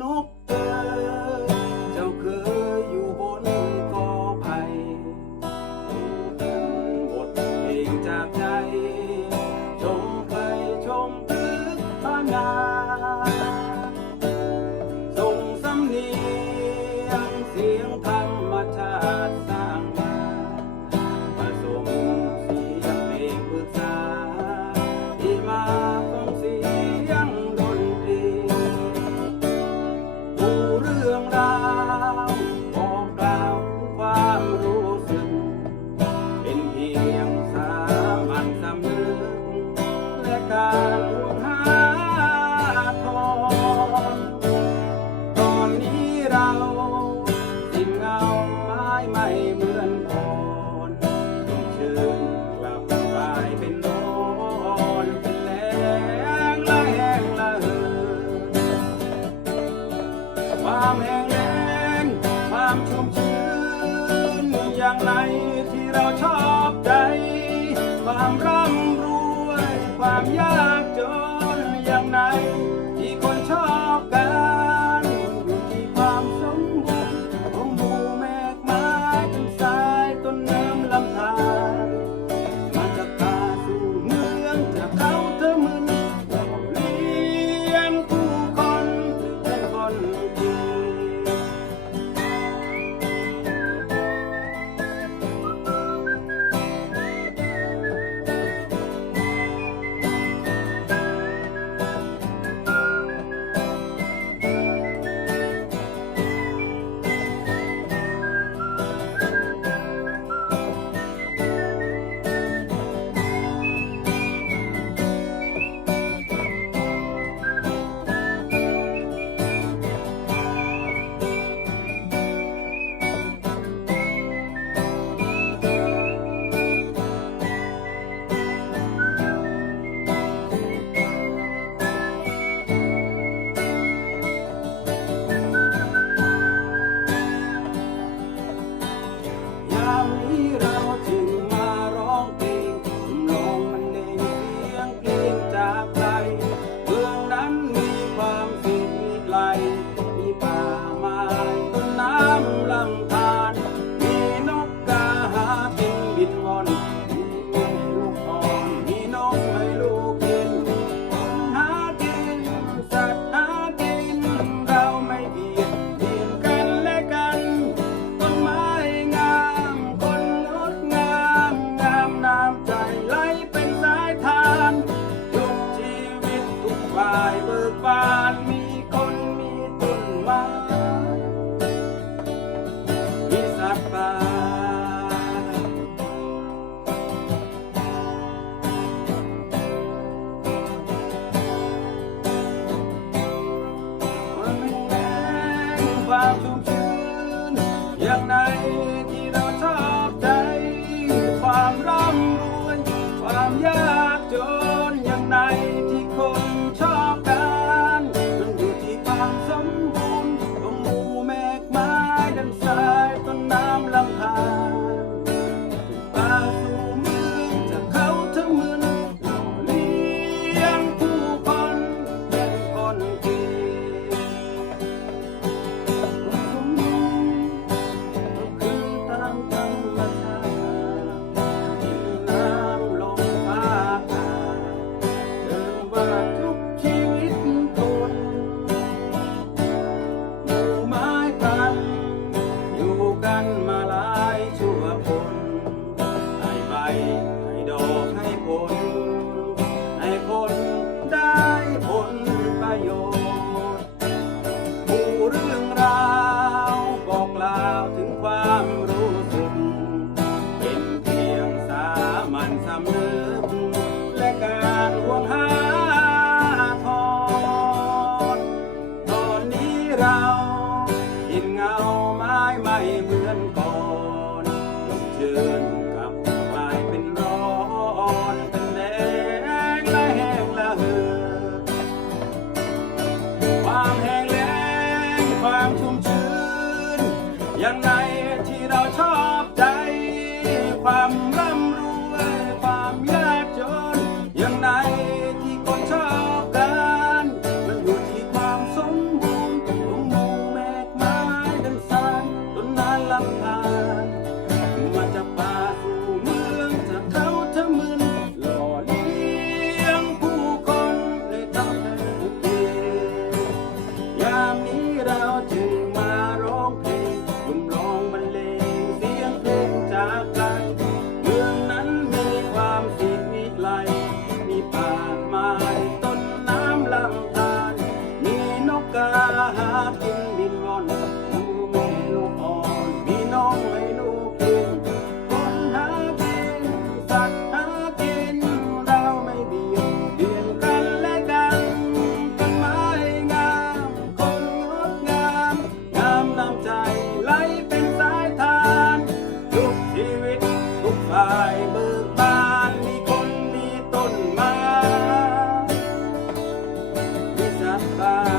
น เราสิ่งเงาไม้ไม่เหมือนก่อนต้องเชิญกลับกลายเป็นนอนเป็นแรงละแหงละเหินความแห้งแล้งความชุ่มชื้นอย่างไรที่เราชอบใจ ความร่ำรวยความยากจน in ngao mai mai mai da bye.